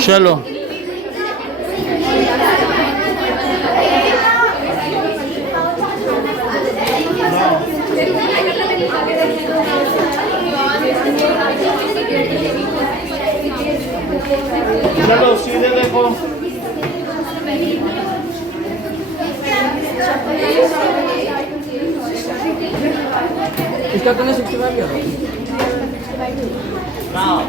चलो चलो सीधे देखो। इसका तुमने 65 किया Now,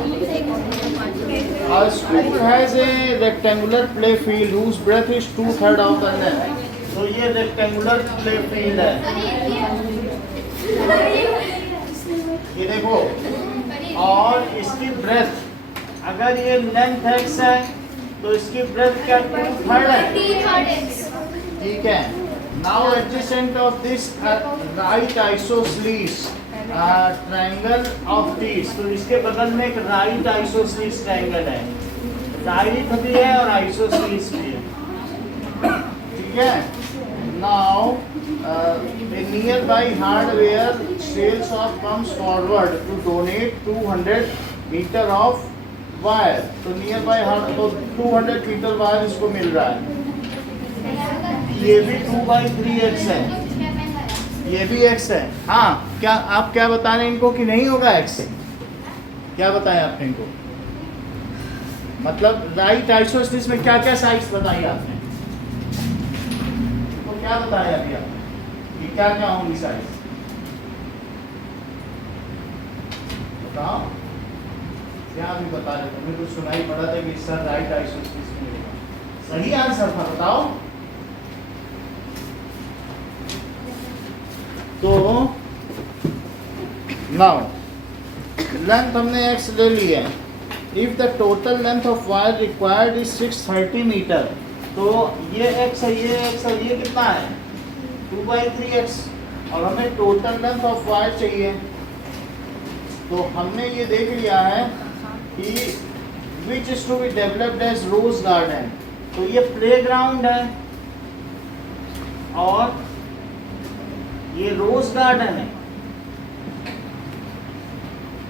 a screw has a rectangular play field whose breadth is 2/3 of the length. तो ये rectangular play field है। ये देखो, और इसकी breadth, अगर ये length x है, तो इसकी breadth क्या 2/3 है? ठीक है। Now adjacent of this right isosceles triangle of piece, तो इसके बगल में एक राइट आइसोसेलेस ट्रायंगल है, राइट भी है और आइसोसेलेस भी है, ठीक है। Now near by hardware sales shop comes forward to donate 200 metre of wire, तो नियर बाय हार्ड तो 200 मीटर वायर इसको मिल रहा है। ये भी 2/3x है, ये भी x है। हाँ, क्या आप क्या बता रहे हैं इनको कि नहीं होगा x? क्या बताया आपने इनको? मतलब राइट आइसोसेलेस में क्या क्या साइड्स बताई आपने? तो क्या बताया अभी आपने कि क्या क्या होंगी साइड्स? बताओ, क्या अभी बता रहे थे? कुछ सुनाई पड़ा था कि सर राइट आइसोसेलेस में होगा, सही आंसर था, बताओ। तो नाउ लेंथ हमने x ले ली है। If the total length of wire required is 630 metre, तो ये x है, ये x है, ये कितना है 2/3x, और हमें टोटल लेंथ ऑफ वायर चाहिए। तो हमने ये देख लिया है कि which is to be developed as rose garden, तो ये प्लेग्राउंड है और ये रोज गार्डन है।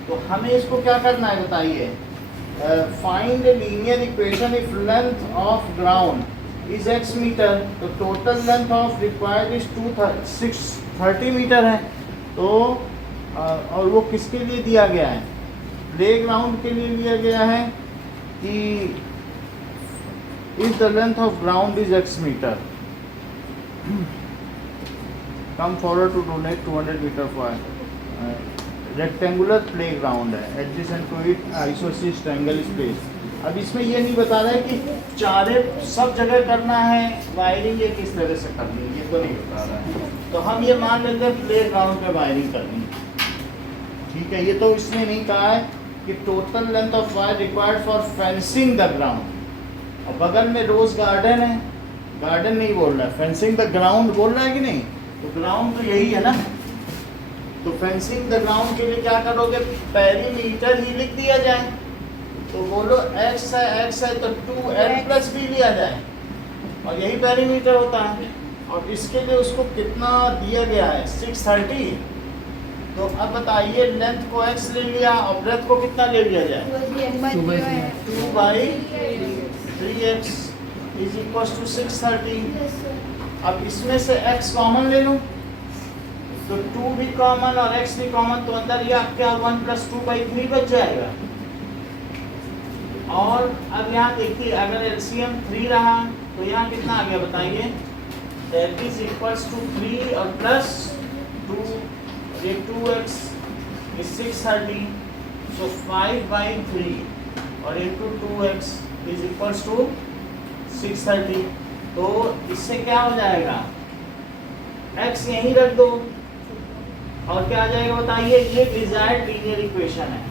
तो हमें इसको क्या करना है बताइए? Find linear equation if length of ground is x metre, तो total length of required is 630 metre है। तो और वो किसके लिए दिया गया है? प्लेग्राउंड के लिए लिया गया है कि if the length of ground is x metre, come forward to donate 200 metre for rectangular playground है, adjacent to it isosceles triangle is placed. अब इसमें ये नहीं बता रहा है कि चारे सब जगह करना है वायरिंग, ये किस तरह से करनी है, ये तो नहीं बता रहा है। तो हम ये मान लेते हैं प्लेग्राउंड पे वायरिंग करनी है, ठीक है। ये तो इसने नहीं कहा है कि total length of wire required for fencing the ground, और बगल में रोज गार्डन है, गार्डन नहीं बोल रहा है, फेंसिंग द ग्राउंड बोल रहा है कि नहीं? तो ग्राउंड तो यही है ना। तो फेंसिंग द ग्राउंड के लिए क्या करोगे? पेरीमीटर ही लिख दिया जाए, तो बोलो x है तो 2l+b लिया जाए, और यही पेरीमीटर होता है। और इसके लिए उसको कितना दिया गया है? 630। तो अब बताइए, लेंथ को x ले लिया और ब्रेथ को कितना ले लिया जाए? 2/3x is equal to 630। अब इसमें से x कॉमन ले लूं, तो 2 भी कॉमन और x भी कॉमन, तो अंदर ये क्या 1 + 2/3 बच जाएगा। और अब यहाँ देखिए, अगर LCM 3 रहा तो यहाँ कितना आ गया बताइए? दैट इज इक्वल्स टू 3 और प्लस 2, ये 2x इज 630, सो 5/3 और into 2x is equals to 630। तो इससे क्या हो जाएगा? x यहीं रख दो और क्या आ जाएगा बताइए? ये डिजायर्ड लीनियर इक्वेशन है।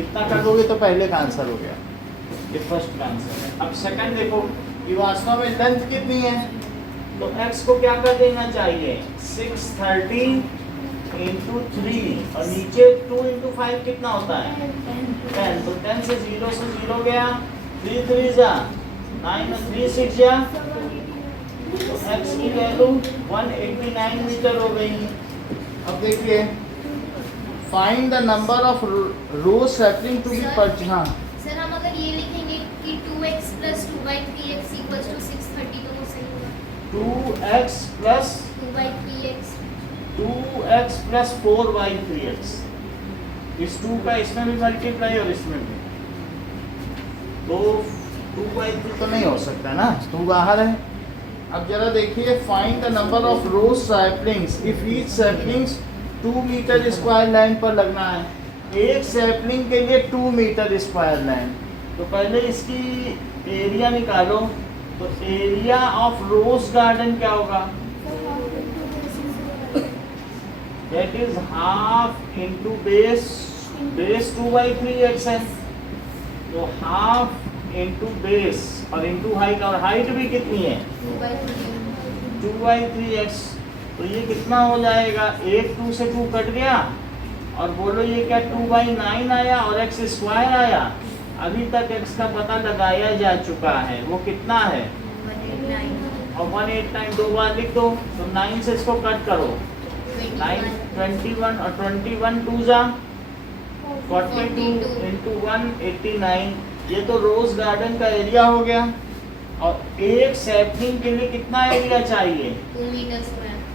इतना कर दोगे तो पहले का आंसर हो गया, ये फर्स्ट का आंसर है। अब सेकंड देखो कि वास्तव में लेंथ कितनी है, तो x को क्या कर देना चाहिए? 630 × 3 और नीचे 2 × 5 कितना होता है? 10। तो 10 से 0 गया, 3 3 जा 9 और 3 6 जा, तो x की वैल्यू 189 मीटर हो गई। अब देखिए, find the number of rose sapling to be purchase. हाँ सर, हम अगर ये लिखेंगे कि 2x 2x plus 2x plus 4y3x, इस 2 का इसमें भी मल्टीप्लाई और इसमें भी, तो 2/3 तो नहीं हो सकता ना, 2 बाहर है। अब जरा देखिए, find the number of rose saplings if each saplings 2 metre square line पर लगना है। एक सैपलिंग के लिए 2 मीटर स्क्वायर लाइन, तो पहले इसकी एरिया निकालो। तो एरिया ऑफ रोज गार्डन क्या होगा? That is half into base 2/3x है, तो हाफ इंटू बेस और इंटू हाइट, और हाइट भी कितनी है? 2/3x। तो ये कितना हो जाएगा? 2 से 2 कट गया, और बोलो ये क्या 2/9 आया और x स्क्वायर आया। अभी तक x का पता लगाया जा चुका है, वो कितना है? 189। और 189 दो बार लिख दो, तो 9 से इसको कट करो, 9 21 और 21 2 जा 42 इंटू 189। ये तो रोज गार्डन का एरिया हो गया। और एक सैपलिंग के लिए कितना एरिया चाहिए?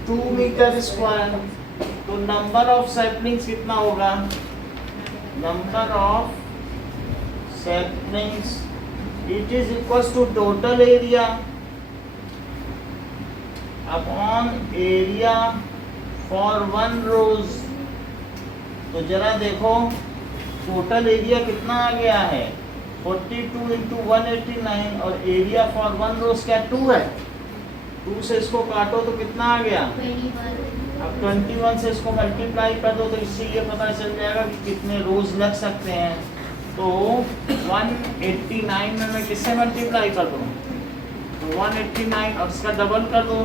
2 मीटर स्क्वायर। तो नंबर ऑफ सैपलिंग्स कितना होगा? Number of saplings it is equals to total area upon area for 1 rose. तो जरा देखो टोटल एरिया कितना आ गया है? 42 इंटू 189, और एरिया फॉर 1 रोज क्या 2 है? 2 से इसको काटो तो कितना आ गया? 21। अब 21 से इसको मल्टीप्लाई कर दो, तो इससे ये पता चल जाएगा कि कितने रोज लग सकते हैं। तो 189 में मैं किससे मल्टीप्लाई कर दूँ? तो 189 और इसका डबल कर दो,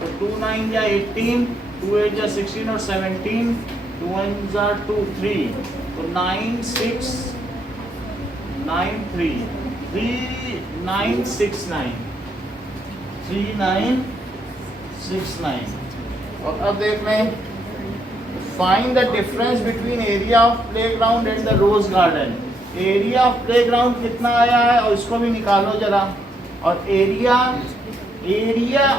तो 2 9 या 18, 2 8 या 16 और 17, 2 1 जा 2 3, तो 9 6 9 3 3969 3969। और अब देख लें, find the difference between area of playground and the rose garden. Area of playground कितना आया है और इसको भी निकालो जरा, और एरिया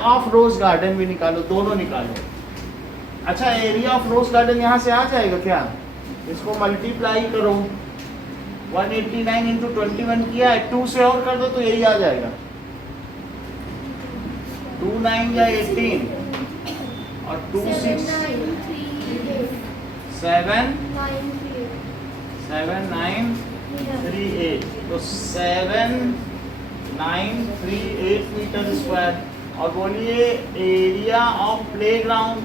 ऑफ रोज गार्डन भी निकालो, दोनों निकालो। अच्छा, एरिया ऑफ रोज गार्डन यहाँ से आ जाएगा क्या? इसको मल्टीप्लाई करो, 189 इंटू 21 किया है, 2 से और कर दो तो यही आ जाएगा, 2 9 या 18 और 2 6 7 9 3 8, तो 7 9 3 8 मीटर स्क्वायर। और बोलिए area of playground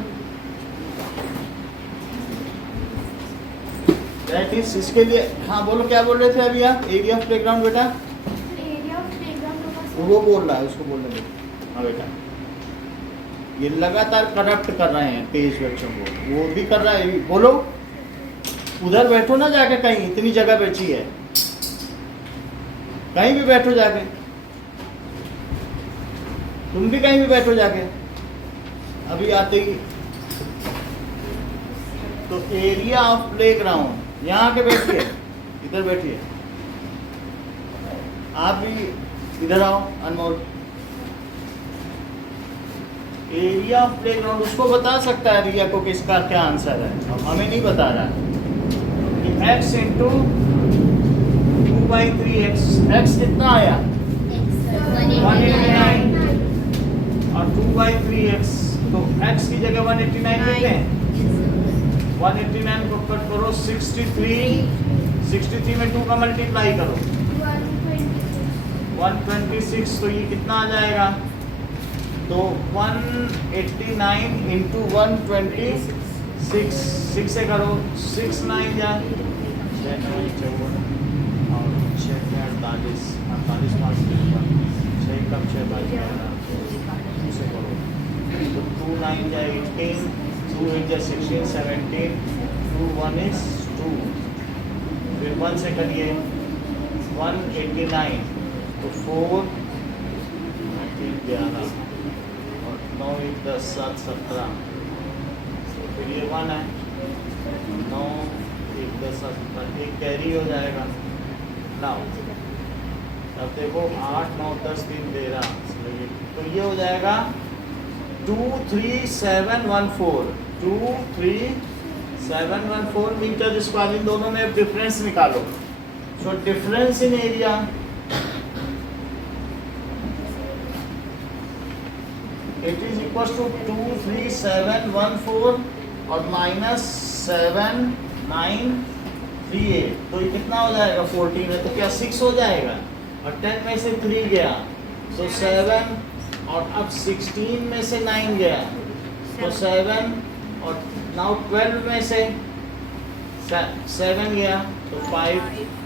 that is, इसके लिए हाँ बोलो, क्या बोल रहे थे अभी आप? एरिया ऑफ प्लेग्राउंड बेटा, एरिया ऑफ प्लेग्राउंड वो बोल रहा है, उसको बोलने दो। हाँ बेटा, ये लगातार करप्ट कर रहे हैं तेज बच्चों को, वो भी कर रहा है। बोलो, उधर बैठो ना जाके, कहीं इतनी जगह बची है, कहीं भी बैठो जाके, तुम भी कहीं भी बैठो जाके, अभी आते ही। तो एरिया ऑफ प्लेग्राउंड, यहाँ आके बैठिए, इधर बैठिए, आप भी इधर आओ अनमोल। एरिया ऑफ प्लेग्राउंड उसको बता सकता है रिया को कि इसका क्या आंसर है, अब हमें नहीं बता रहा है। x इंटू 2/3x, x कितना आया? 189 और 2/3x, तो x की जगह 189 लिखते हैं। 189 को कट करो, 63 में 2 का मल्टीप्लाई करो, 126, तो ये कितना आ जाएगा? तो 189 इंटू 126, 6 से करो, 6 9 जा 6 9 54 और 6 48 48 5 6 कम 6 5 से करो, तो 2 9 जा 18, 2 8 जा 16 17, 2 1 is 2, फिर 1 से करिए 189, तो 4 11 और 9 1 10 7 17, तो फिर ये 1 है, 9 1 10 7 17, एक कैरी हो जाएगा। नाउ अब देखो 8 9 10 3 13, तो ये हो जाएगा 23714 23714 मीटर स्क्वायर। इन दोनों में डिफरेंस निकालो। So difference in area it is equal to 23714 और -7938, तो ये कितना हो जाएगा 14 है, तो क्या 6 हो जाएगा, और 10 में से 3 गया तो 7, और अब 16 में से 9 गया तो 7, और नाउ 12 में से 7 गया तो 5,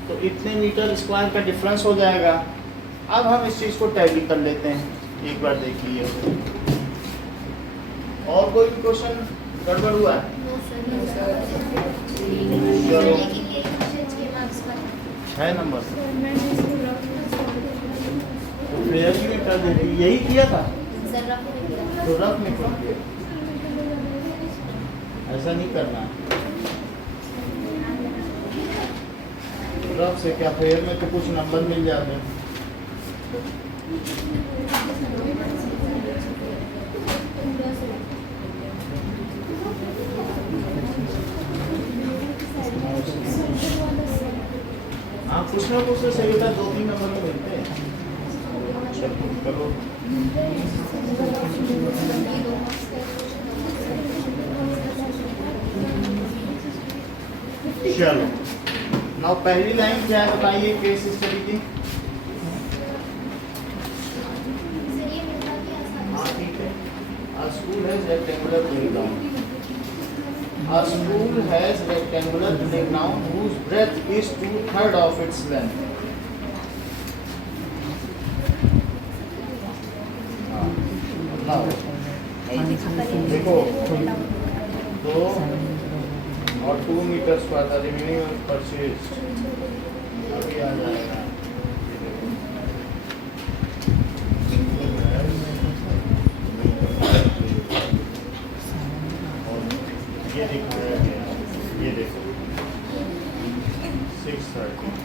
तो इतने मीटर स्क्वायर का डिफरेंस हो जाएगा। अब हम इस चीज़ को टैली कर लेते हैं, एक बार देखिए। और कोई क्वेश्चन गड़बड़ हुआ है? चलो है नंबर फेयर में कर देती, यही किया था तो रफ में कर दिया। ऐसा नहीं करना, रफ से क्या फेयर में तो कुछ नंबर मिल जाते हैं। हाँ कुछ ना कुछ तो सही होता है, 2-3 नंबर में मिलते हैं। करो चलो नाउ पहली लाइन क्या है बताइए केस स्टडी की। हाँ ठीक है। A school has rectangular playground. A school has rectangular playground whose breadth is 2/3 of its length. Now, देखो 2 और 2 मीटर स्क्वायर था रिमेनिंग परचेज अभी आ जाएगा। ये दिखाया गया, ये देखो 630।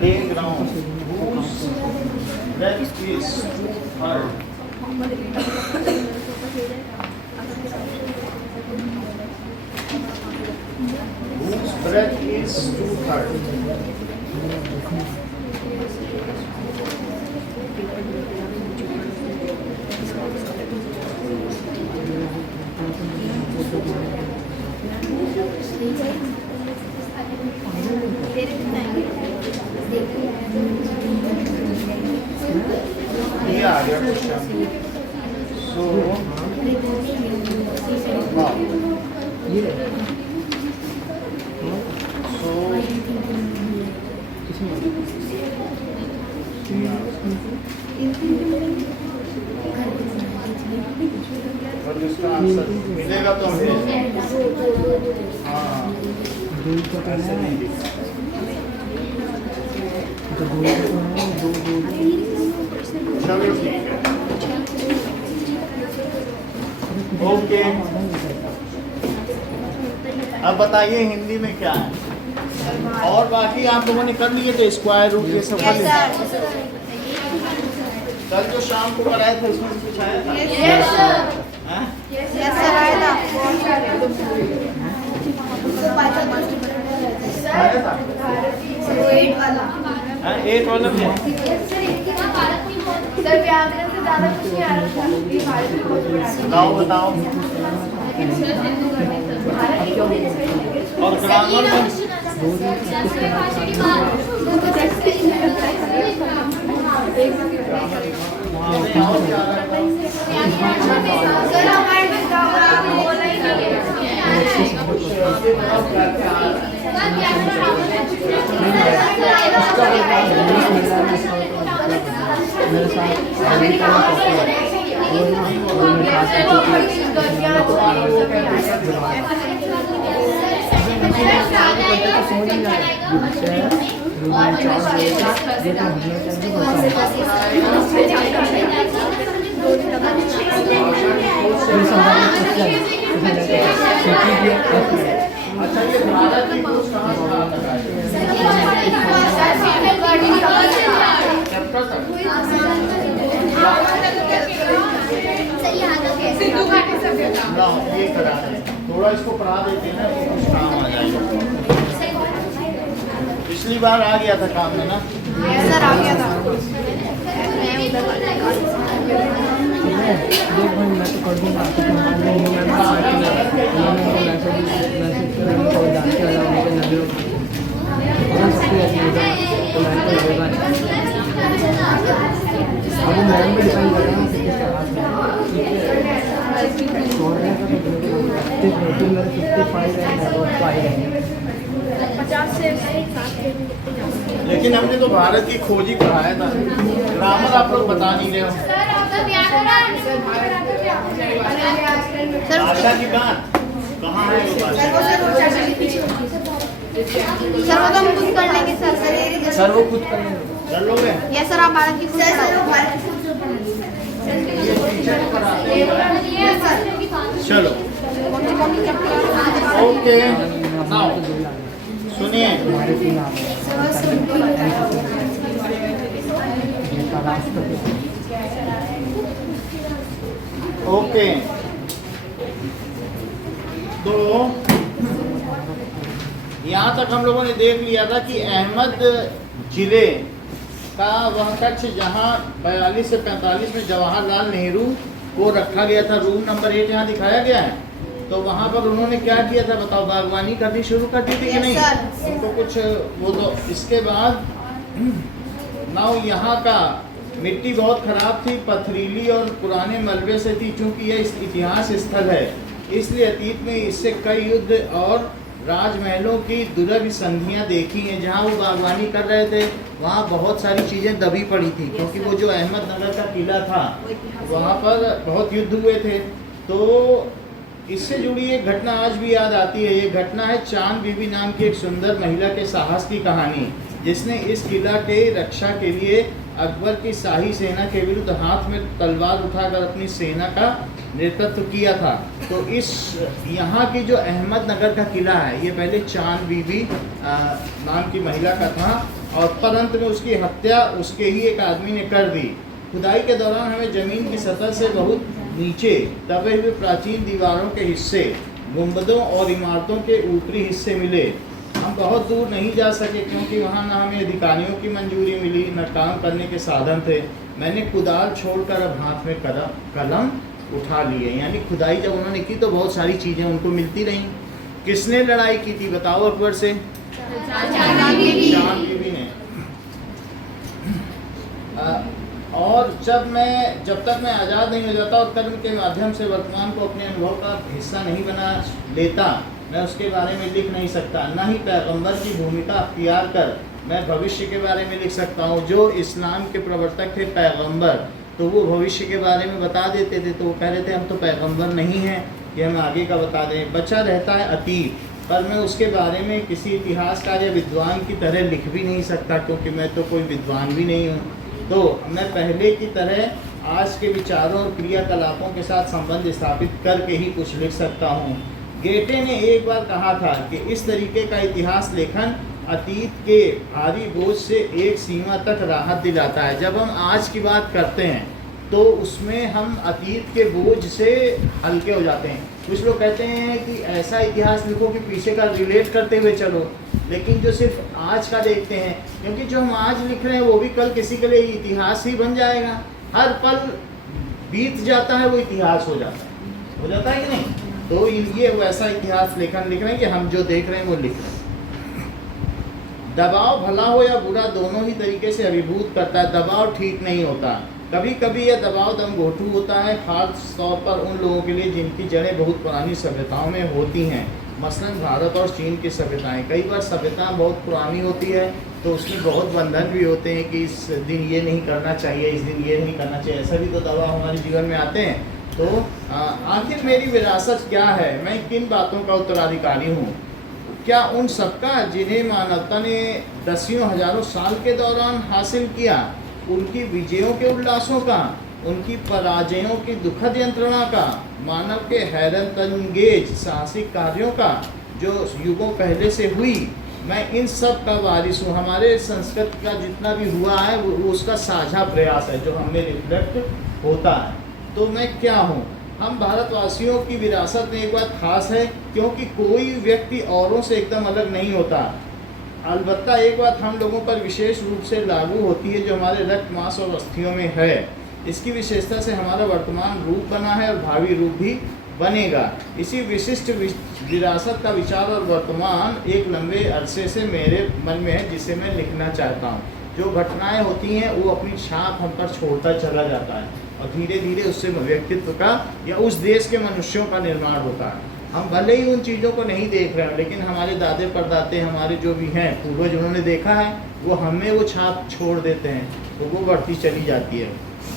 Playground whose breadth is 2/3. Whose breadth is 2/3. ये आ गया क्वेश्चन। सो और इसका आंसर मिलेगा तो हमें हाँ ऐसे नहीं दिखता। चलो ठीक है, ओके। अब बताइए हिंदी में क्या है, और बाकी आप लोगों ने कर लिए थे स्क्वायर रूट ये सब कर लिए। कल जो शाम को कराए थे उसमें से कुछ आया था? आया था 8 वाला में सर व्याकरण से ज्यादा कुछ नहीं आ रहा था। बताओ बताओ। और ग्रामर में सर हमारे डिस्कवर आपको बोला ही अच्छा ये भारत की खोज कहाँ से कहाँ तक आई? चैप्टर तक? ना ये करा दें, थोड़ा इसको पढ़ा देते हैं ना तो कुछ काम आ जाएगा। पिछली बार आ गया था काम में ना? सर आ गया था। मैं तो कर दूँगा मैम भी डिपेंड कर रहा लेकिन हमने तो भारत की खोज ही पढ़ाया था, ग्रामर आप लोग बता नहीं रहे हो। भाषा की बात कहाँ है वो भाषा? सर वो तो हम खुद कर लेंगे सर वो खुद कर कर लोगे? यस सर आप भारत की खुद चलो ओके, नाउ सुनिए। ओके तो यहाँ तक हम लोगों ने देख लिया था कि अहमद जिले का वह कक्ष जहाँ 42 से 45 में जवाहरलाल नेहरू को रखा गया था, रूम नंबर 8 यहाँ दिखाया गया है। तो वहाँ पर उन्होंने क्या किया था बताओ? बागवानी करनी शुरू कर दी थी कि नहीं? उनको कुछ वो तो इसके बाद नाउ यहाँ का मिट्टी बहुत खराब थी, पथरीली और पुराने मलबे से थी। चूँकि यह इतिहास स्थल है इसलिए अतीत में इससे कई युद्ध और राजमहलों की दुर्लभ संधियाँ देखी हैं। जहाँ वो बागवानी कर रहे थे वहाँ बहुत सारी चीज़ें दबी पड़ी थी, क्योंकि वो जो अहमदनगर का किला था वहाँ पर बहुत युद्ध हुए थे। तो इससे जुड़ी एक घटना आज भी याद आती है। ये घटना है चांद बीबी नाम की एक सुंदर महिला के साहस की कहानी, जिसने इस किला के रक्षा के लिए अकबर की शाही सेना के विरुद्ध हाथ में तलवार उठाकर अपनी सेना का नेतृत्व किया था। तो इस यहाँ की जो अहमदनगर का किला है ये पहले चांद बीबी नाम की महिला का था, और परंतु में उसकी हत्या उसके ही एक आदमी ने कर दी। खुदाई के दौरान हमें ज़मीन की सतह से बहुत नीचे दबे हुए प्राचीन दीवारों के हिस्से, गुंबदों और इमारतों के ऊपरी हिस्से मिले। हम बहुत दूर नहीं जा सके क्योंकि वहाँ न हमें अधिकारियों की मंजूरी मिली न काम करने के साधन थे। मैंने कुदाल छोड़कर अब हाथ में कलम उठा लिए। यानी खुदाई जब उन्होंने की तो बहुत सारी चीज़ें उनको मिलती रहीं। किसने लड़ाई की थी बताओ अकबर से? चांद बीबी ने। और जब तक मैं आज़ाद नहीं हो जाता और कर्म के माध्यम से वर्तमान को अपने अनुभव का हिस्सा नहीं बना लेता, मैं उसके बारे में लिख नहीं सकता। न ही पैगंबर की भूमिका अख्तियार कर मैं भविष्य के बारे में लिख सकता हूँ। जो इस्लाम के प्रवर्तक थे पैगंबर, तो वो भविष्य के बारे में बता देते थे। तो वो कह रहे थे हम तो पैगंबर नहीं हैं कि हम आगे का बता दें। बचा रहता है अतीत, पर मैं उसके बारे में किसी इतिहासकार या विद्वान की तरह लिख भी नहीं सकता, क्योंकि मैं तो कोई विद्वान भी नहीं हूँ। तो मैं पहले की तरह आज के विचारों और क्रियाकलापों के साथ संबंध स्थापित करके ही कुछ लिख सकता हूँ। गेटे ने एक बार कहा था कि इस तरीके का इतिहास लेखन अतीत के भारी बोझ से एक सीमा तक राहत दिलाता है। जब हम आज की बात करते हैं तो उसमें हम अतीत के बोझ से हल्के हो जाते हैं। कुछ लोग कहते हैं कि ऐसा इतिहास लिखो कि पीछे का रिलेट करते हुए चलो, लेकिन जो सिर्फ आज का देखते हैं, क्योंकि जो हम आज लिख रहे हैं वो भी कल किसी के लिए इतिहास ही बन जाएगा। हर पल बीत जाता है वो इतिहास हो जाता है कि नहीं? तो ये वैसा इतिहास लेखन लिख रहे हैं कि हम जो देख रहे हैं वो लिख रहे हैं। दबाव भला हो या बुरा दोनों ही तरीके से अभिभूत करता है। दबाव ठीक नहीं होता, कभी कभी यह दबाव दमघोटू होता है, खास तौर पर उन लोगों के लिए जिनकी जड़ें बहुत पुरानी सभ्यताओं में होती हैं, मसलन भारत और चीन की सभ्यताएं। कई बार सभ्यता बहुत पुरानी होती है तो उसमें बहुत बंधन भी होते हैं कि इस दिन ये नहीं करना चाहिए, इस दिन ये नहीं करना चाहिए, ऐसा भी तो दबाव हमारे जीवन में आते हैं। तो आखिर मेरी विरासत क्या है, मैं किन बातों का उत्तराधिकारी हूँ? क्या उन सबका जिन्हें मानवता ने दसियों हजारों साल के दौरान हासिल किया, उनकी विजयों के उल्लासों का, उनकी पराजयों की दुखद यंत्रणा का, मानव के हैरत अंगेज साहसिक कार्यों का जो युगों पहले से हुई, मैं इन सब का वारिस हूँ। हमारे संस्कृति का जितना भी हुआ है वो उसका साझा प्रयास है जो हमें रिफ्लेक्ट होता है। तो मैं क्या हूँ? हम भारतवासियों की विरासत में एक बात खास है क्योंकि कोई व्यक्ति औरों से एकदम अलग नहीं होता। अलबत्ता एक बात हम लोगों पर विशेष रूप से लागू होती है जो हमारे रक्त मांस और अस्थियों में है। इसकी विशेषता से हमारा वर्तमान रूप बना है और भावी रूप भी बनेगा। इसी विशिष्ट विरासत का विचार और वर्तमान एक लंबे अरसे से मेरे मन में है जिसे मैं लिखना चाहता हूँ। जो घटनाएं होती हैं वो अपनी छाप हम पर छोड़ता चला जाता है और धीरे धीरे उससे व्यक्तित्व का या उस देश के मनुष्यों का निर्माण होता है। हम भले ही उन चीज़ों को नहीं देख रहे हैं लेकिन हमारे दादे परदादे हमारे जो भी हैं पूर्वज उन्होंने देखा है वो हमें वो छाप छोड़ देते हैं, तो वो बढ़ती चली जाती है।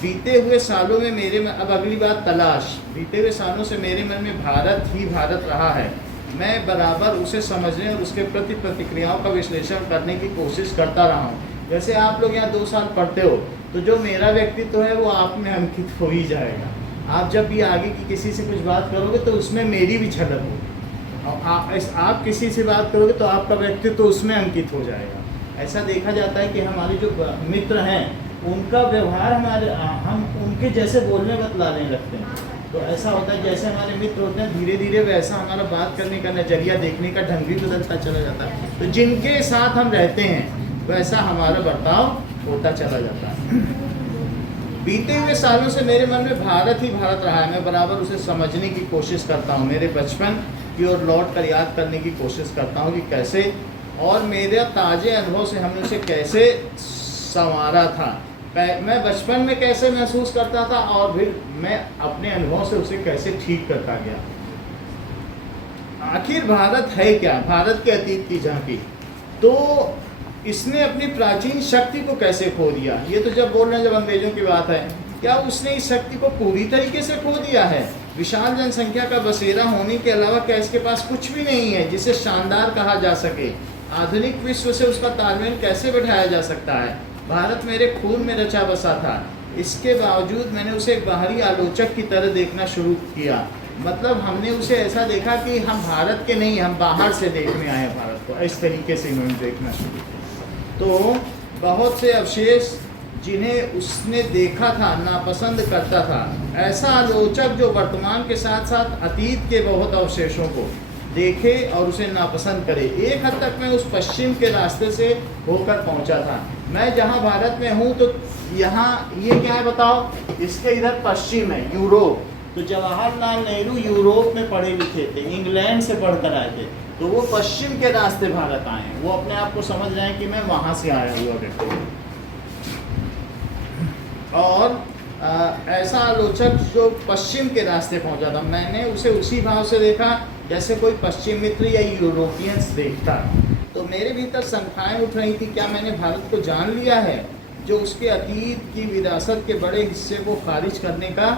बीते हुए सालों में मेरे में अब अगली बात तलाश। बीते हुए सालों से मेरे मन में भारत ही भारत रहा है। मैं बराबर उसे समझने और उसके प्रति प्रतिक्रियाओं का विश्लेषण करने की कोशिश करता रहा हूँ। जैसे आप लोग यहाँ 2 साल पढ़ते हो तो जो मेरा व्यक्तित्व है वो आप में अंकित हो ही जाएगा। आप जब भी आगे की किसी से कुछ बात करोगे तो उसमें मेरी भी झलक होगी और आप किसी से बात करोगे तो आपका व्यक्तित्व उसमें अंकित हो जाएगा। ऐसा देखा जाता है कि हमारे जो मित्र हैं उनका व्यवहार हम उनके जैसे बोलने बतलाने लगते हैं। तो ऐसा होता है जैसे हमारे मित्र होते हैं धीरे धीरे वैसा हमारा बात करने का नज़रिया देखने का ढंग भी बदलता चला जाता है। तो जिनके साथ हम रहते हैं वैसा हमारा बर्ताव होता चला जाता है। बीते हुए सालों से मेरे मन में भारत ही भारत रहा है। मैं बराबर उसे समझने की कोशिश करता हूँ, मेरे बचपन की ओर लौट कर याद करने की कोशिश करता हूँ कि कैसे और मेरे ताज़े अनुभव से हमने उसे कैसे संवारा था। मैं बचपन में कैसे महसूस करता था और फिर मैं अपने अनुभव से उसे कैसे ठीक करता गया। आखिर भारत है क्या? भारत के अतीत की झांकी। तो इसने अपनी प्राचीन शक्ति को कैसे खो दिया? ये तो जब बोल रहे हैं जब अंग्रेजों की बात है, क्या उसने इस शक्ति को पूरी तरीके से खो दिया है? विशाल जनसंख्या का बसेरा होने के अलावा क्या इसके पास कुछ भी नहीं है जिसे शानदार कहा जा सके? आधुनिक विश्व से उसका तालमेल कैसे बढ़ाया जा सकता है? भारत मेरे खून में रचा बसा था, इसके बावजूद मैंने उसे एक बाहरी आलोचक की तरह देखना शुरू किया। मतलब हमने उसे ऐसा देखा कि हम भारत के नहीं, हम बाहर से देखने आए हैं भारत को। इस तरीके से इन्होंने देखना शुरू किया। तो बहुत से अवशेष जिन्हें उसने देखा था नापसंद करता था। ऐसा आलोचक जो वर्तमान के साथ साथ अतीत के बहुत अवशेषों को देखे और उसे नापसंद करे। एक हद तक मैं उस पश्चिम के रास्ते से होकर पहुंचा था। मैं जहां भारत में हूं तो यहाँ ये क्या है बताओ? इसके इधर पश्चिम है, यूरोप। तो जवाहरलाल नेहरू यूरोप में पढ़े लिखे थे, इंग्लैंड से पढ़कर आए थे, तो वो पश्चिम के रास्ते भारत आए हैं। वो अपने आप को समझ रहे हैं कि मैं वहाँ से आया हुआ व्यक्ति। और ऐसा आलोचक जो पश्चिम के रास्ते पहुँचा था, मैंने उसे उसी भाव से देखा जैसे कोई पश्चिम मित्र या यूरोपियंस देखता। तो मेरे भीतर शंकाएं उठ रही थी, क्या मैंने भारत को जान लिया है जो उसके अतीत की विरासत के बड़े हिस्से को खारिज करने का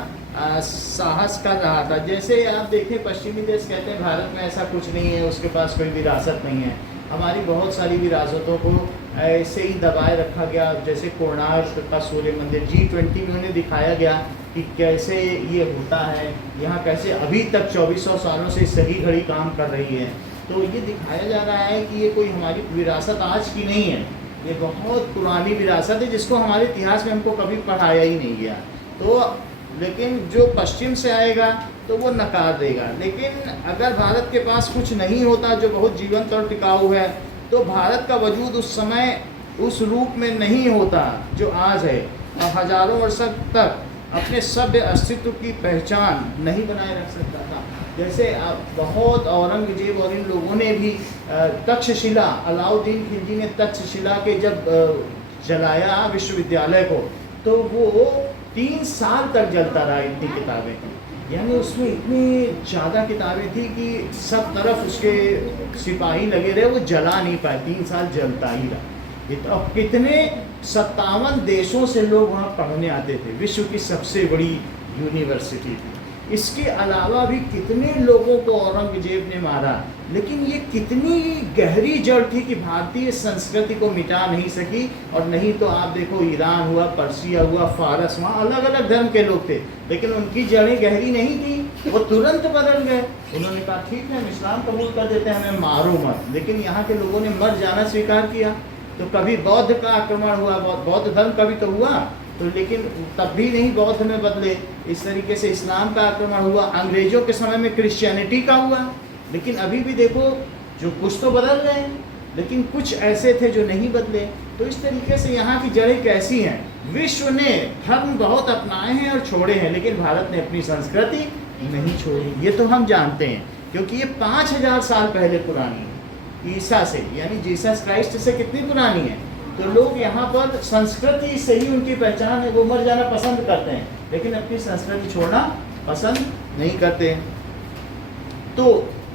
साहस कर रहा था। जैसे आप देखें पश्चिमी देश कहते हैं भारत में ऐसा कुछ नहीं है, उसके पास कोई विरासत नहीं है। हमारी बहुत सारी विरासतों को ऐसे ही दबाए रखा गया, जैसे कोणार्क का सूर्य मंदिर G20 में उन्हें दिखाया गया कि कैसे ये होता है, यहाँ कैसे अभी तक 2400 सालों से सही घड़ी काम कर रही है। तो ये दिखाया जा रहा है कि ये कोई हमारी विरासत आज की नहीं है, ये बहुत पुरानी विरासत है जिसको हमारे इतिहास में हमको कभी पढ़ाया ही नहीं गया। तो लेकिन जो पश्चिम से आएगा तो वो नकार देगा। लेकिन अगर भारत के पास कुछ नहीं होता जो बहुत जीवंत और टिकाऊ है, तो भारत का वजूद उस समय उस रूप में नहीं होता जो आज है, और हजारों वर्ष तक अपने सभ्य अस्तित्व की पहचान नहीं बनाए रख सकता था। जैसे बहुत औरंगजेब और इन लोगों ने भी तक्षशिला, अलाउद्दीन खिलजी ने तक्षशिला के जब जलाया विश्वविद्यालय को, तो वो 3 साल तक जलता रहा, इतनी किताबें थी। यानी उसमें इतनी ज़्यादा किताबें थी कि सब तरफ उसके सिपाही लगे रहे, वो जला नहीं पाए, 3 साल जलता ही रहा। अब कितने 57 देशों से लोग वहाँ पढ़ने आते थे, विश्व की सबसे बड़ी यूनिवर्सिटी थी। इसके अलावा भी कितने लोगों को औरंगजेब ने मारा, लेकिन ये कितनी गहरी जड़ थी कि भारतीय संस्कृति को मिटा नहीं सकी। और नहीं तो आप देखो, ईरान हुआ, पर्सिया हुआ, फारस, वहाँ अलग अलग धर्म के लोग थे, लेकिन उनकी जड़ें गहरी नहीं थी, वो तुरंत बदल गए। उन्होंने कहा ठीक है, हम इस्लाम कबूल कर देते हैं, हमें मारो मत। लेकिन यहाँ के लोगों ने मर जाना स्वीकार किया। तो कभी बौद्ध का आक्रमण हुआ, बौद्ध धर्म का भी तो हुआ, तो लेकिन तब भी नहीं बौद्ध में बदले। इस तरीके से इस्लाम का आक्रमण हुआ, अंग्रेजों के समय में क्रिश्चियनिटी का हुआ, लेकिन अभी भी देखो जो कुछ तो बदल गए, लेकिन कुछ ऐसे थे जो नहीं बदले। तो इस तरीके से यहाँ की जड़ें कैसी हैं? विश्व ने धर्म बहुत अपनाए हैं और छोड़े हैं, लेकिन भारत ने अपनी संस्कृति नहीं छोड़ी। ये तो हम जानते हैं, क्योंकि ये 5000 साल पहले पुरानी है ईसा से, यानी जीसस क्राइस्ट से कितनी पुरानी है। तो लोग यहाँ पर संस्कृति से ही उनकी पहचान है, वो मर जाना पसंद करते हैं, लेकिन अपनी संस्कृति छोड़ना पसंद नहीं करते। तो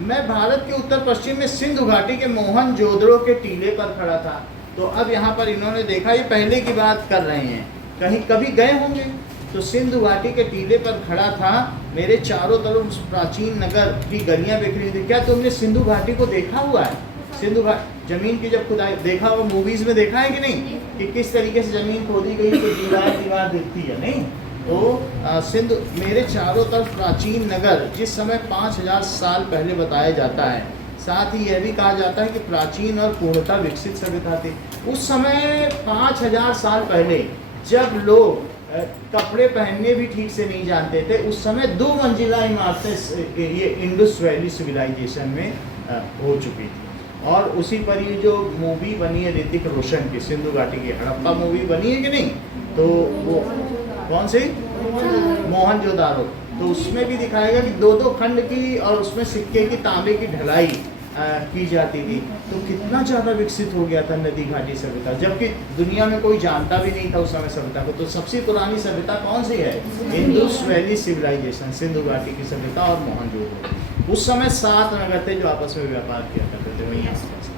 मैं भारत के उत्तर पश्चिम में सिंधु घाटी के मोहनजोदड़ो के टीले पर खड़ा था। तो अब यहाँ पर इन्होंने देखा, ये पहले की बात कर रहे हैं, कहीं कभी गए होंगे। तो सिंधु घाटी के टीले पर खड़ा था, मेरे चारों तरफ प्राचीन नगर की गलियां बिखरी थी। क्या तुमने सिंधु घाटी को देखा हुआ है? सिंधु घाटी जमीन की जब खुदाई देखा हुआ, मूवीज में देखा है कि नहीं, कि किस तरीके से जमीन खोदी गई तो दीवार दिखती है, नहीं? तो सिंधु, मेरे चारों तरफ प्राचीन नगर, जिस समय 5000 साल पहले बताया जाता है। साथ ही यह भी कहा जाता है कि प्राचीन और पूर्णतः विकसित सभ्यता थी। उस समय 5000 साल पहले जब लोग कपड़े पहनने भी ठीक से नहीं जानते थे, उस समय 2 मंजिला इमारतें ये इंडस वैली सिविलाइजेशन में हो चुकी थी। और उसी पर ये जो मूवी बनी है ऋतिक रोशन की, सिंधु घाटी की हड़प्पा मूवी बनी है कि नहीं, तो वो कौन सी, मोहनजोदारो, तो उसमें भी दिखाया गया कि 2-2 खंड की और उसमें सिक्के की, तांबे की ढलाई की जाती थी। तो कितना ज़्यादा विकसित हो गया था नदी घाटी सभ्यता, जबकि दुनिया में कोई जानता भी नहीं था उस समय सभ्यता को। तो सबसे पुरानी सभ्यता कौन सी है? इंडस वैली सिविलाइजेशन, सिंधु घाटी की सभ्यता और मोहनजोदड़ो। उस समय 7 नगर थे जो आपस में व्यापार किया करते थे वहीं आसपास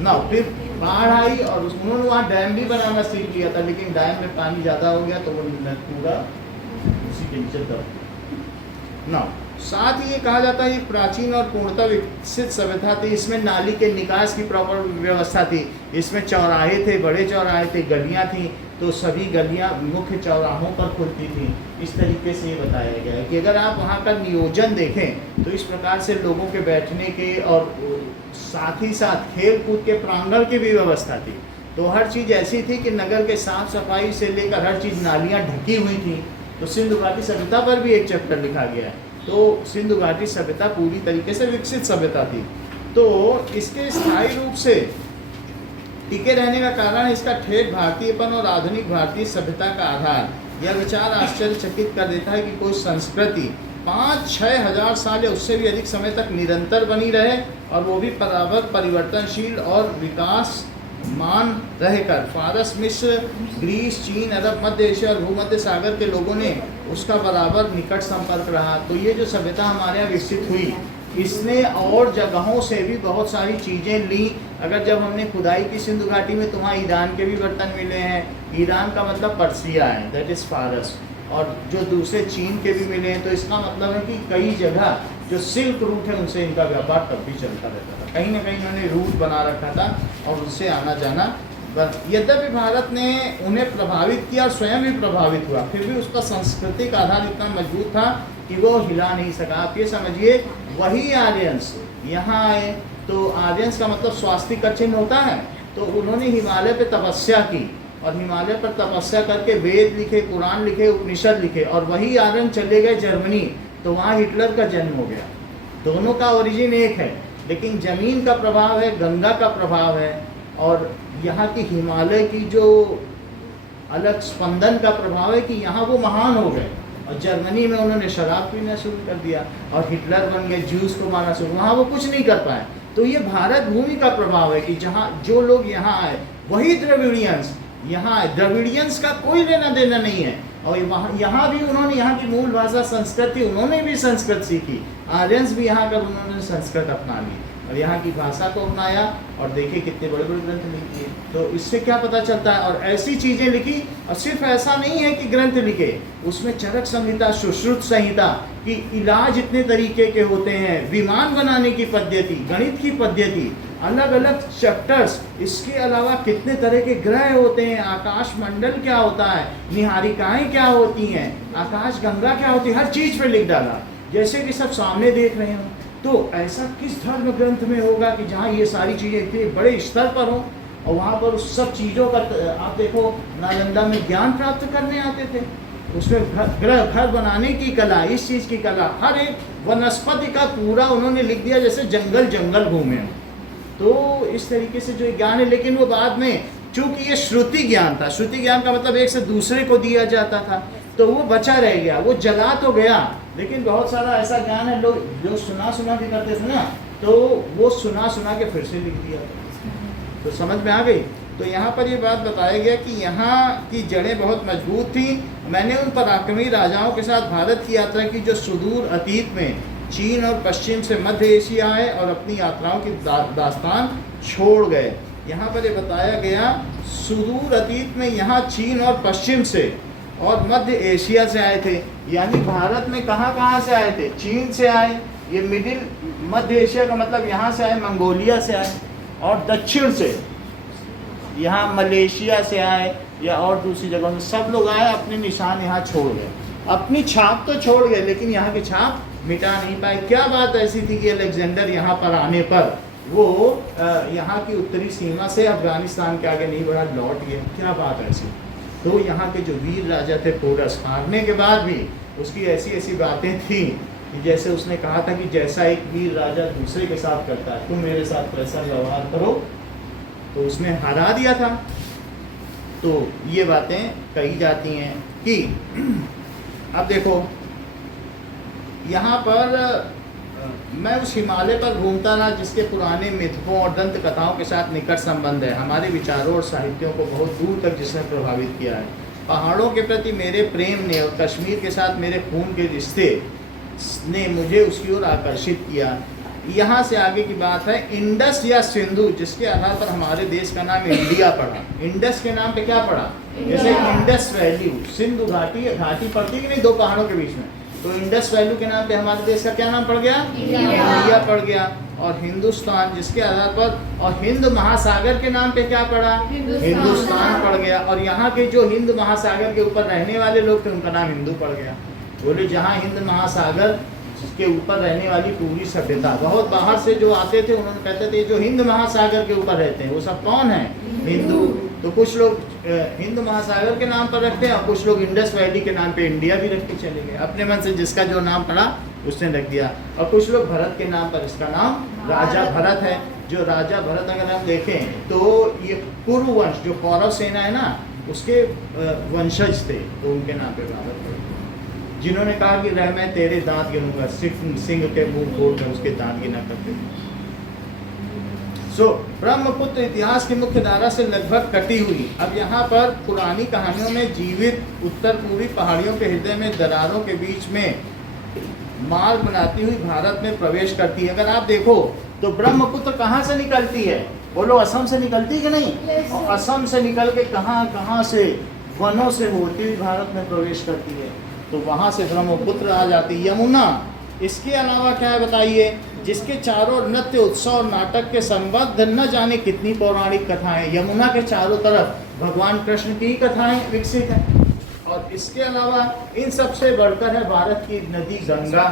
ना। फिर बाढ़ आई और उन्होंने वहाँ डैम भी बनाना सीख लिया था, लेकिन डैम में पानी ज़्यादा हो गया तो वो पूरा उसी के नीचे दब ना। साथ ही ये कहा जाता है ये प्राचीन और पूर्णतः विकसित सभ्यता थी। इसमें नाली के निकास की प्रॉपर व्यवस्था थी, इसमें चौराहे थे, बड़े चौराहे थे, गलियां थी, तो सभी गलियां मुख्य चौराहों पर खुलती थी। इस तरीके से ये बताया गया है कि अगर आप वहाँ का नियोजन देखें तो इस प्रकार से लोगों के बैठने के और साथ ही साथ खेल कूद के प्रांगण की भी व्यवस्था थी। तो हर चीज़ ऐसी थी कि नगर के साफ सफाई से लेकर हर चीज़, नालियाँ ढकी हुई थी। तो सिंधु घाटी सभ्यता पर भी एक चैप्टर लिखा गया है। तो सिंधु घाटी सभ्यता पूरी तरीके से विकसित सभ्यता थी। तो इसके स्थायी रूप से टिके रहने का कारण इसका ठेठ भारतीयपन और आधुनिक भारतीय सभ्यता का आधार। यह विचार आश्चर्यचकित कर देता है कि कोई संस्कृति 5-6 हजार साल या उससे भी अधिक समय तक निरंतर बनी रहे, और वो भी बराबर परिवर्तनशील और विकास मान रहकर। फारस, मिस्र, ग्रीस, चीन, अरब, मध्य एशिया और भूमध्य सागर के लोगों ने उसका बराबर निकट संपर्क रहा। तो ये जो सभ्यता हमारे यहाँ विकसित हुई, इसने और जगहों से भी बहुत सारी चीज़ें ली। अगर जब हमने खुदाई की सिंधु घाटी में, तो वहाँ ईरान के भी बर्तन मिले हैं। ईरान का मतलब पर्सिया है, दैट इज़ फारस, और जो दूसरे चीन के भी मिले हैं। तो इसका मतलब है कि कई जगह जो सिल्क रूट है उनसे इनका व्यापार तब भी चलता रहता था, कहीं ना कहीं उन्होंने रूट बना रखा था और उससे आना जाना। यद्यपि भारत ने उन्हें प्रभावित किया और स्वयं भी प्रभावित हुआ, फिर भी उसका सांस्कृतिक आधार इतना मजबूत था कि वो हिला नहीं सका। आप ये समझिए, वही आर्यंस यहाँ आए, तो आर्यंस का मतलब स्वास्तिक का चिन्ह होता है। तो उन्होंने हिमालय पे तपस्या की, और हिमालय पर तपस्या करके वेद लिखे, कुरान लिखे, उपनिषद लिखे, और वही आर्यन चले गए जर्मनी, तो वहाँ हिटलर का जन्म हो गया। दोनों का ओरिजिन एक है, लेकिन ज़मीन का प्रभाव है, गंगा का प्रभाव है, और यहाँ की हिमालय की जो अलग स्पंदन का प्रभाव है कि यहाँ वो महान हो गए। और जर्मनी में उन्होंने शराब पीना शुरू कर दिया और हिटलर बन गए, ज्यूज को मारना शुरू, वहाँ वो कुछ नहीं कर पाए। तो ये भारत भूमि का प्रभाव है कि जहाँ जो लोग यहाँ आए वही द्रविडियंस यहाँ आए। द्रविडियंस का कोई लेना देना नहीं है। और वहाँ यहाँ भी उन्होंने यहाँ की मूल भाषा संस्कृत थी, उन्होंने भी संस्कृत सीखी। आर्यंस भी यहाँ कर उन्होंने संस्कृत अपना ली और यहाँ की भाषा को अपनाया और देखिए कितने बड़े बड़े ग्रंथ लिखे। तो इससे क्या पता चलता है, और ऐसी चीज़ें लिखी। और सिर्फ ऐसा नहीं है कि ग्रंथ लिखे, उसमें चरक संहिता, सुश्रुत संहिता कि इलाज इतने तरीके के होते हैं, विमान बनाने की पद्धति, गणित की पद्धति, अलग अलग चैप्टर्स। इसके अलावा कितने तरह के ग्रह होते हैं, आकाश मंडल क्या होता है, निहारिकाएं क्या होती हैं, आकाश गंगा क्या होती है, हर चीज़ पे लिख डाला, जैसे कि सब सामने देख रहे हो। तो ऐसा किस धर्म ग्रंथ में होगा कि जहाँ ये सारी चीज़ें इतने बड़े स्तर पर हों और वहाँ पर उस सब चीज़ों का आप देखो नालंदा में ज्ञान प्राप्त करने आते थे। उसमें घर बनाने की कला, इस चीज़ की कला, हर एक वनस्पति का पूरा उन्होंने लिख दिया जैसे जंगल जंगल घूमे। तो इस तरीके से जो ज्ञान है, लेकिन वो बाद में चूंकि ये श्रुति ज्ञान था, श्रुति ज्ञान का मतलब एक से दूसरे को दिया जाता था, तो वो बचा रह गया, वो जला तो गया। लेकिन बहुत सारा ऐसा ज्ञान है लोग जो सुना भी करते थे ना, तो वो सुना के फिर से लिख दिया। तो समझ में आ गई। तो यहाँ पर ये बात बताया गया कि यहाँ की जड़ें बहुत मजबूत थी। मैंने उन पराक्रमी राजाओं के साथ भारत की यात्रा की जो सुदूर अतीत में चीन और पश्चिम से मध्य एशिया आए और अपनी यात्राओं की दास्तान छोड़ गए। यहाँ पर ये बताया गया सुदूर अतीत में यहाँ चीन और पश्चिम से और मध्य एशिया से आए थे। यानी भारत में कहाँ से आए थे? चीन से आए, ये मिडिल मध्य एशिया का मतलब यहाँ से आए, मंगोलिया से आए, और दक्षिण से यहाँ मलेशिया से आए या और दूसरी जगहों से सब लोग आए, अपने निशान यहाँ छोड़ गए। अपनी छाप तो छोड़ गए लेकिन यहाँ की छाप मिटा नहीं पाए। क्या बात ऐसी थी कि अलेक्जेंडर यहाँ पर आने पर वो यहाँ की उत्तरी सीमा से अफगानिस्तान के आगे नहीं बढ़ा, लौट गया? क्या बात ऐसी? तो यहाँ के जो वीर राजा थे पोरस, हारने के बाद भी उसकी ऐसी बातें थी कि जैसे उसने कहा था कि जैसा एक वीर राजा दूसरे के साथ करता है तुम मेरे साथ वैसा व्यवहार करो, तो उसने हरा दिया था। तो ये बातें कही जाती हैं कि अब देखो यहाँ पर मैं उस हिमालय पर घूमता रहा जिसके पुराने मिथकों और दंत कथाओं के साथ निकट संबंध है, हमारे विचारों और साहित्यों को बहुत दूर तक जिसने प्रभावित किया है। पहाड़ों के प्रति मेरे प्रेम ने और कश्मीर के साथ मेरे खून के रिश्ते ने मुझे उसकी ओर आकर्षित किया। यहाँ से आगे की बात है इंडस या सिंधु, जिसके आधार पर हमारे देश का नाम इंडिया पड़ा। इंडस के नाम पे क्या पड़ा? जैसे इंडस वैली, सिंधु घाटी पड़ती कि नहीं दो पहाड़ों के बीच में, तो इंडस वैली के नाम पे हमारे देश का क्या नाम पड़ गया? इंडिया पड़ गया। और हिंदुस्तान जिसके आधार पर, और हिंद महासागर के नाम पे क्या पड़ा? हिंदुस्तान पड़ गया। और यहाँ के जो हिंद महासागर के ऊपर रहने वाले लोग थे उनका नाम हिंदू पड़ गया। बोले जहाँ हिंद महासागर के ऊपर रहने वाली पूरी सभ्यता, बहुत बाहर से जो आते थे उन्होंने कहते थे जो हिंद महासागर के ऊपर रहते हैं वो सब कौन है? हिंदू। तो कुछ लोग हिंद महासागर के नाम पर रखते हैं और कुछ लोग इंडस वैली के नाम पे इंडिया भी रख के चले गए, अपने मन से जिसका जो नाम पड़ा उसने रख दिया। और कुछ लोग भरत के नाम पर, इसका नाम राजा भरत है। जो राजा भरत अगर हम देखें तो ये पूर्व वंश जो कौरव सेना है ना उसके वंशज थे, तो उनके नाम पे भारत पड़ा। जिन्होंने कहा कि रह मैं तेरे दांत गिनूंगा, सिंह के मुंह खोल कर उसके दांत गिना करते थे। ब्रह्मपुत्र इतिहास की मुख्य धारा से लगभग कटी हुई। अब यहाँ पर पुरानी कहानियों में जीवित उत्तर पूर्वी पहाड़ियों के हृदय में दरारों के बीच में मार्ग बनाती हुई भारत में प्रवेश करती है। अगर आप देखो तो ब्रह्मपुत्र कहाँ से निकलती है? बोलो, असम से निकलती है कि नहीं? और असम से निकल के कहाँ से, वनों से होती हुई भारत में प्रवेश करती है, तो वहाँ से ब्रह्मपुत्र आ जाती है। यमुना, इसके अलावा क्या है बताइए? जिसके चारों नृत्य उत्सव और नाटक के संबद्ध न जाने कितनी पौराणिक कथाएं, यमुना के चारों तरफ भगवान कृष्ण की कथाएं विकसित हैं। और इसके अलावा इन सबसे बढ़कर है भारत की नदी गंगा,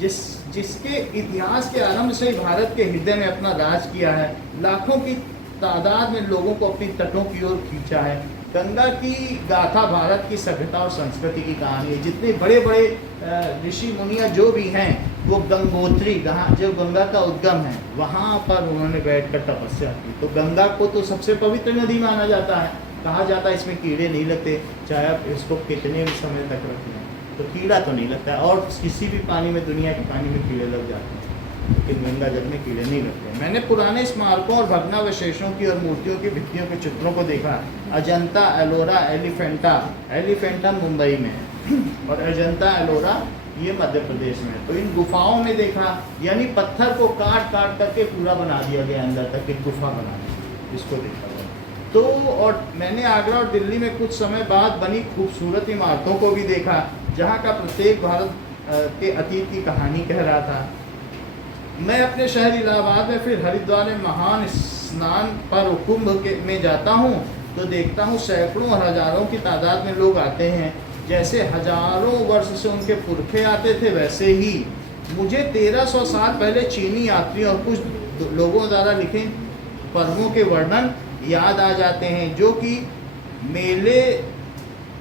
जिसके इतिहास के आरंभ से ही भारत के हृदय में अपना राज किया है, लाखों की तादाद में लोगों को अपनी तटों की ओर खींचा है। गंगा की गाथा भारत की सभ्यता और संस्कृति की कहानी है। जितने बड़े बड़े ऋषि मुनिया जो भी हैं वो गंगोत्री, जो गंगा का उद्गम है वहाँ पर उन्होंने बैठकर तपस्या की। तो गंगा को तो सबसे पवित्र नदी माना जाता है। कहा जाता है इसमें कीड़े नहीं लगते, चाहे आप इसको कितने भी समय तक रख लें। तो कीड़ा तो नहीं लगता है, और किसी भी पानी में, दुनिया के पानी में कीड़े लग जाते हैं, लेकिन गंगा जल में कीड़े नहीं लगते। मैंने पुराने स्मारकों और भग्नावशेषों की और मूर्तियों की भित्तियों के चित्रों को देखा। अजंता, एलोरा, एलिफेंटा मुंबई में है और अजंता एलोरा ये मध्य प्रदेश में है। तो इन गुफाओं में देखा, यानी पत्थर को काट काट करके पूरा बना दिया गया, अंदर तक एक गुफा बना दी, इसको देखा गया। तो और मैंने आगरा और दिल्ली में कुछ समय बाद बनी खूबसूरत इमारतों को भी देखा, जहाँ का प्रत्येक भारत के अतीत की कहानी कह रहा था। मैं अपने शहर इलाहाबाद में फिर हरिद्वार में महान स्नान पर कुंभ में जाता हूँ तो देखता हूँ सैकड़ों और हजारों की तादाद में लोग आते हैं। जैसे हजारों वर्ष से उनके पुरखे आते थे, वैसे ही मुझे 1300 साल पहले चीनी यात्री और कुछ लोगों द्वारा लिखे पर्वों के वर्णन याद आ जाते हैं, जो कि मेले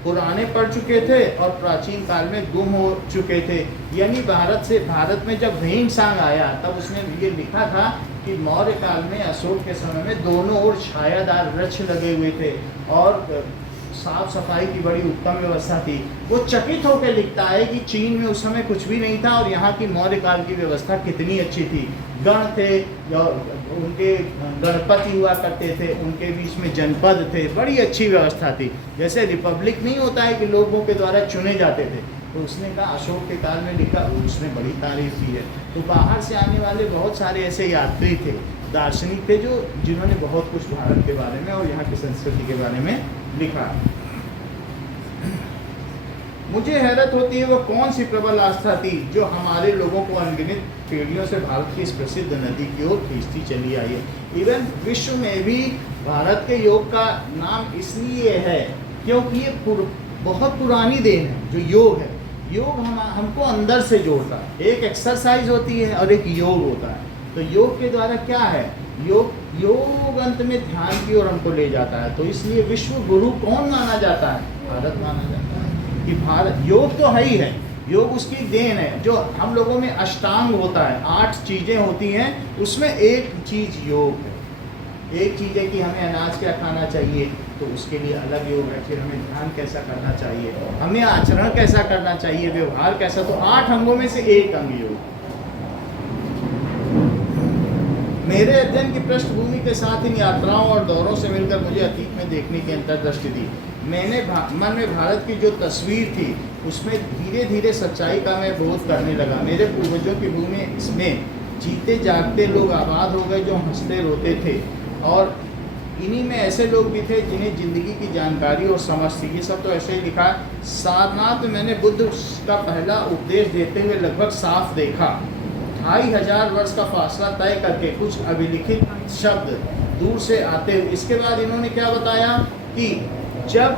पुराने पड़ चुके थे और प्राचीन काल में गुम हो चुके थे। यानी भारत में जब भेंटसांग आया तब उसने ये लिखा था कि मौर्य काल में, अशोक के समय में दोनों ओर छायादार वृक्ष लगे हुए थे और साफ सफाई की बड़ी उत्तम व्यवस्था थी। वो चकित होकर लिखता है कि चीन में उस समय कुछ भी नहीं था और यहाँ की मौर्य काल की व्यवस्था कितनी अच्छी थी। गण थे, उनके गणपति हुआ करते थे, उनके बीच में जनपद थे, बड़ी अच्छी व्यवस्था थी। जैसे रिपब्लिक नहीं होता है कि लोगों के द्वारा चुने जाते थे, तो उसने कहा अशोक के काल में लिखा, उसने बड़ी तारीफ की है। तो बाहर से आने वाले बहुत सारे ऐसे यात्री थे, दार्शनिक थे, जिन्होंने बहुत कुछ भारत के बारे में और यहाँ की संस्कृति के बारे में लिखा। मुझे हैरत होती है वो कौन सी प्रबल आस्था थी जो हमारे लोगों को अनगिनत पीढ़ियों से भारत की इस प्रसिद्ध नदी की ओर खींचती चली आई है। इवन विश्व में भी भारत के योग का नाम इसलिए है क्योंकि ये बहुत पुरानी देन है। जो योग है, योग हमको अंदर से जोड़ता है। एक एक्सरसाइज होती है और एक योग होता है। तो योग के द्वारा क्या है, योग अंत में ध्यान की ओर हमको ले जाता है। तो इसलिए विश्व गुरु कौन माना जाता है? भारत माना जाता है कि भारत, योग तो है ही है, योग उसकी देन है। जो हम लोगों में अष्टांग होता है, 8 चीज़ें होती हैं, उसमें एक चीज़ योग है। एक चीज़ है कि हमें अनाज क्या खाना चाहिए, तो उसके लिए अलग योग है। फिर हमें ध्यान कैसा करना चाहिए, हमें आचरण कैसा करना चाहिए, व्यवहार कैसा। तो 8 अंगों में से एक अंग योग। मेरे अध्ययन की पृष्ठभूमि के साथ इन यात्राओं और दौरों से मिलकर मुझे अतीत में देखने की अंतर्दृष्टि दी। मैंने मन में भारत की जो तस्वीर थी उसमें धीरे धीरे सच्चाई का मैं बोध करने लगा। मेरे पूर्वजों की भूमि इसमें जीते जागते लोग आबाद हो गए जो हंसते रोते थे, और इन्हीं में ऐसे लोग भी थे जिन्हें ज़िंदगी की जानकारी और समझ थी। ये सब तो ऐसे ही लिखा। सारनाथ में मैंने बुद्ध का पहला उपदेश देते हुए लगभग साफ देखा। 2500 वर्ष का फासला तय करके कुछ अभिलिखित शब्द दूर से आते हुए। इसके बाद इन्होंने क्या बताया कि जब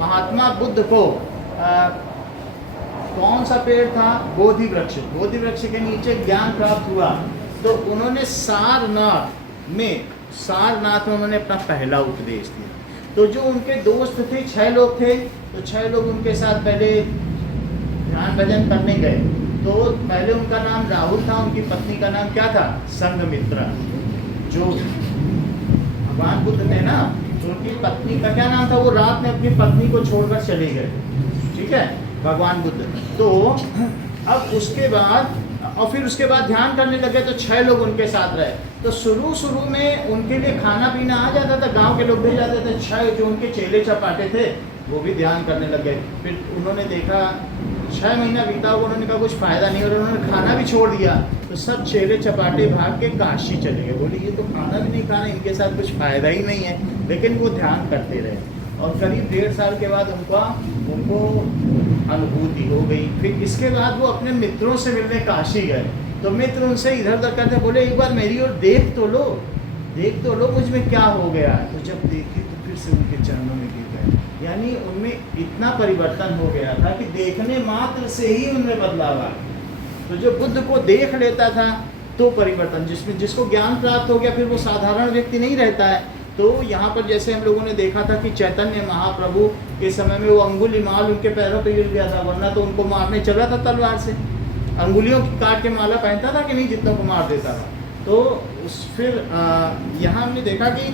महात्मा बुद्ध को कौन सा पेड़ था, बोधि वृक्ष के नीचे ज्ञान प्राप्त हुआ, तो उन्होंने सारनाथ में उन्होंने अपना पहला उपदेश दिया। तो जो उनके दोस्त थे, 6 लोग थे, तो 6 लोग उनके साथ पहले ध्यान भजन करने गए। तो पहले उनका नाम राहुल था, उनकी पत्नी का नाम क्या था? संघमित्रा। जो भगवान बुद्ध थे ना, तो उनकी पत्नी का क्या नाम था? वो रात में अपनी पत्नी को छोड़कर चले गए, ठीक है, भगवान बुद्ध। तो अब उसके बाद और फिर उसके बाद ध्यान करने लगे, तो 6 लोग उनके साथ रहे। तो शुरू में उनके लिए खाना पीना आ जाता था, गांव के लोग भेज जाते थे। 6 जो उनके चेले चपाटे थे वो भी ध्यान करने लगे। फिर उन्होंने देखा 6 महीना बीता, उन्होंने कहा कुछ फ़ायदा नहीं, और उन्होंने खाना भी छोड़ दिया। तो सब चेले चपाटे भाग के काशी चले गए। बोले ये तो खाना भी नहीं खाना, इनके साथ कुछ फ़ायदा ही नहीं है। लेकिन वो ध्यान करते रहे और करीब 1.5 साल के बाद उनको अनुभूति हो गई। फिर इसके बाद वो अपने मित्रों से मिलने काशी गए। तो मित्र उनसे इधर उधर करते, बोले एक बार मेरी ओर देख तो लो मुझ में क्या हो गया। तो जब देखे तो फिर से उनके चरणों में गिर गए। यानी उनमें इतना परिवर्तन हो गया था कि देखने मात्र से ही उनमें बदलाव आ गया। तो जो बुद्ध को देख लेता था तो परिवर्तन, जिसको ज्ञान प्राप्त हो गया, फिर वो साधारण व्यक्ति नहीं रहता है। तो यहाँ पर जैसे हम लोगों ने देखा था कि चैतन्य महाप्रभु के समय में वो अंगुलीमाल उनके पैरों पे गिर गया था, वरना तो उनको मारने चला था तलवार से। अंगुलियों की काट के माला पहनता था कि नहीं, जितनों को मार देता था। तो फिर यहाँ हमने देखा कि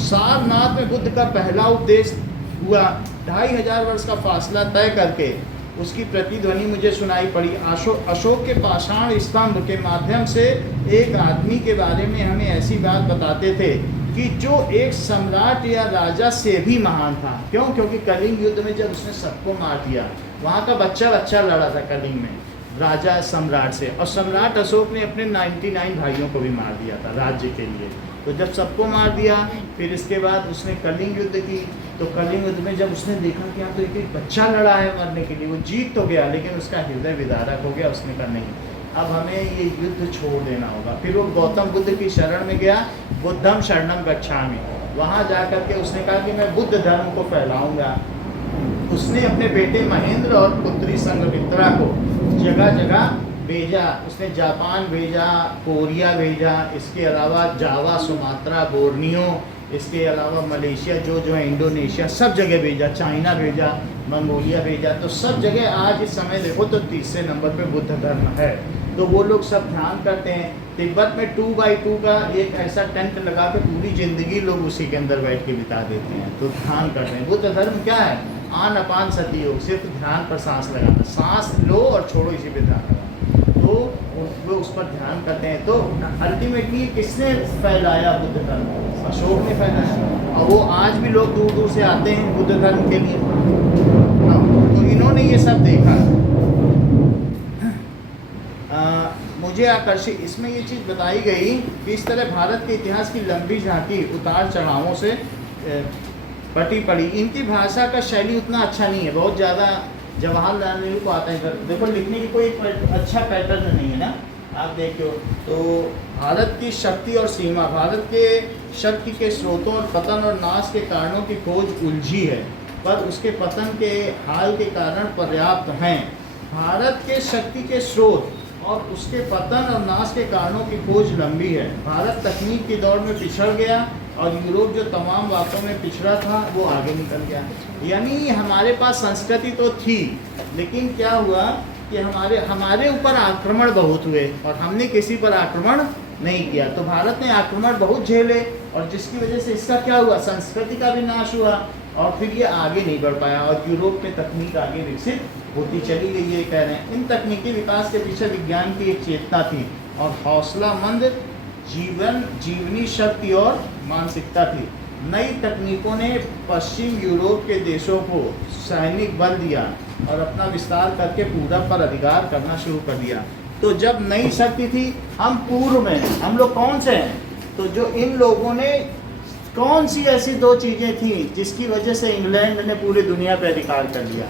सारनाथ में बुद्ध का पहला उपदेश हुआ। 2500 वर्ष का फासला तय करके उसकी प्रतिध्वनि मुझे सुनाई पड़ी। अशोक के पाषाण स्तंभ के माध्यम से एक आदमी के बारे में हमें ऐसी बात बताते थे कि जो एक सम्राट या राजा से भी महान था। क्यों? क्योंकि कलिंग युद्ध में जब उसने सबको मार दिया, वहाँ का बच्चा लड़ा था कलिंग में राजा सम्राट से, और सम्राट अशोक ने अपने 99 भाइयों को भी मार दिया था राज्य के लिए। तो जब सबको मार दिया, फिर इसके बाद उसने कलिंग युद्ध की। तो कलिंग युद्ध में जब उसने देखा कि यहाँ तो एक बच्चा लड़ा है मरने के लिए, वो जीत तो गया लेकिन उसका हृदय विदारक हो गया। उसने कहा नहीं, अब हमें ये युद्ध छोड़ देना होगा। फिर वो गौतम बुद्ध की शरण में गया, बुद्धम शरणम गच्छामि। वहाँ जा कर के उसने कहा कि मैं बुद्ध धर्म को फैलाऊंगा। उसने अपने बेटे महेंद्र और पुत्री संघमित्रा को जगह जगह भेजा। उसने जापान भेजा, कोरिया भेजा, इसके अलावा जावा, सुमात्रा, बोर्नियो, इसके अलावा मलेशिया जो है, इंडोनेशिया, सब जगह भेजा, चाइना भेजा, मंगोलिया भेजा। तो सब जगह आज इस समय देखो तो तीसरे नंबर पे बुद्ध धर्म है। तो वो लोग सब ध्यान करते हैं। तिब्बत में 2x2 का एक ऐसा टेंट लगा के पूरी ज़िंदगी लोग उसी के अंदर बैठ के बिता देते हैं। तो ध्यान करते हैं। बुद्ध धर्म क्या है? आन अपान सती योग, सिर्फ ध्यान पर सांस लगाना, सांस लो और छोड़ो, इसी पे ध्यान लगाना। तो वो उस पर ध्यान करते हैं। तो अल्टीमेटली किसने फैलाया बुद्ध धर्म? अशोक ने फैलाया। और वो आज भी लोग दूर दूर से आते हैं बुद्ध धर्म के लिए। तो इन्होंने ये सब देखा। मुझे आकर्षित इसमें ये चीज़ बताई गई कि इस तरह भारत के इतिहास की लंबी झांकी उतार चढ़ावों से पटी पड़ी। इनकी भाषा का शैली उतना अच्छा नहीं है, बहुत ज़्यादा जवाहरलाल नेहरू को आता है। देखो लिखने की कोई अच्छा पैटर्न नहीं है ना, आप देखो। तो भारत की शक्ति और सीमा, भारत के शक्ति के स्रोतों और पतन और नाश के कारणों की खोज उलझी है, पर उसके पतन के हाल के कारण पर्याप्त हैं। भारत के शक्ति के स्रोत और उसके पतन और नाश के कारणों की खोज लंबी है। भारत तकनीक की दौड़ में पिछड़ गया और यूरोप जो तमाम बातों में पिछड़ा था वो आगे निकल गया। यानी हमारे पास संस्कृति तो थी, लेकिन क्या हुआ कि हमारे ऊपर आक्रमण बहुत हुए और हमने किसी पर आक्रमण नहीं किया। तो भारत ने आक्रमण बहुत झेले और जिसकी वजह से इसका क्या हुआ, संस्कृति का भी नाश हुआ और फिर ये आगे नहीं बढ़ पाया। और यूरोप में तकनीक आगे विकसित होती चली गई, ये कह रहे हैं। इन तकनीकी विकास के पीछे विज्ञान की एक चेतना थी और हौसलामंद जीवनी शक्ति और मानसिकता थी। नई तकनीकों ने पश्चिम यूरोप के देशों को सैनिक बल दिया और अपना विस्तार करके पूरब पर अधिकार करना शुरू कर दिया। तो जब नई शक्ति थी, हम पूर्व में, हम लोग कौन से हैं? तो जो इन लोगों ने कौन सी ऐसी दो चीज़ें थी जिसकी वजह से इंग्लैंड ने पूरी दुनिया पर अधिकार कर लिया?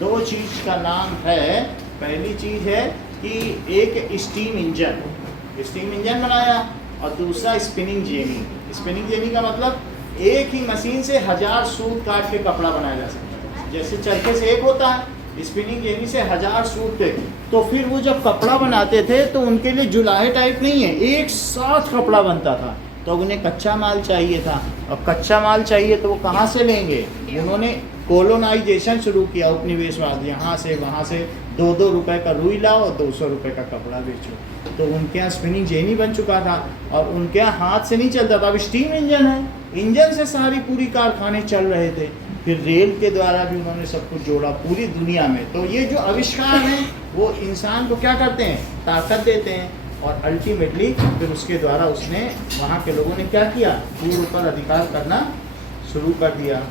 दो चीज़ का नाम है, पहली चीज़ है कि एक स्टीम इंजन बनाया और दूसरा स्पिनिंग जेनी। स्पिनिंग जेनी का मतलब एक ही मशीन से 1000 सूत काट के कपड़ा बनाया जा सकता है। जैसे चरखे से एक होता है, स्पिनिंग जेनी से 1000 सूत थे। तो फिर वो जब कपड़ा बनाते थे तो उनके लिए जुलाहे टाइप नहीं है, एक साथ कपड़ा बनता था। तो उन्हें कच्चा माल चाहिए था, और कच्चा माल चाहिए तो वो कहाँ से लेंगे? उन्होंने कोलोनाइजेशन शुरू किया, उपनिवेशवाद। यहाँ से वहाँ से 2-2 रुपए का रुई लाओ और 200 रुपए का कपड़ा बेचो। तो उनके यहाँ स्पिनिंग जेनी बन चुका था और उनके यहाँ हाथ से नहीं चलता था, अब स्टीम इंजन है, इंजन से सारी पूरी कारखाने चल रहे थे। फिर रेल के द्वारा भी उन्होंने सब कुछ जोड़ा पूरी दुनिया में। तो ये जो आविष्कार हैं वो इंसान को क्या करते हैं? ताकत देते हैं। और अल्टीमेटली फिर उसके द्वारा उसने, वहाँ के लोगों ने क्या किया? पूर्व पर अधिकार करना शुरू कर दिया।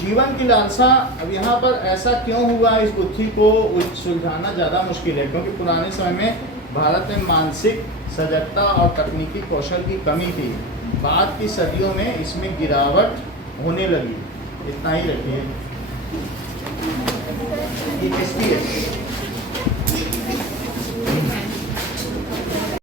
जीवन की लालसा, अब यहाँ पर ऐसा क्यों हुआ, इस बुद्धि को सुलझाना ज़्यादा मुश्किल है, क्योंकि पुराने समय में भारत में मानसिक सजगता और तकनीकी कौशल की कमी थी। बाद की सदियों में इसमें गिरावट होने लगी। इतना ही रखिए। ये किसकी है?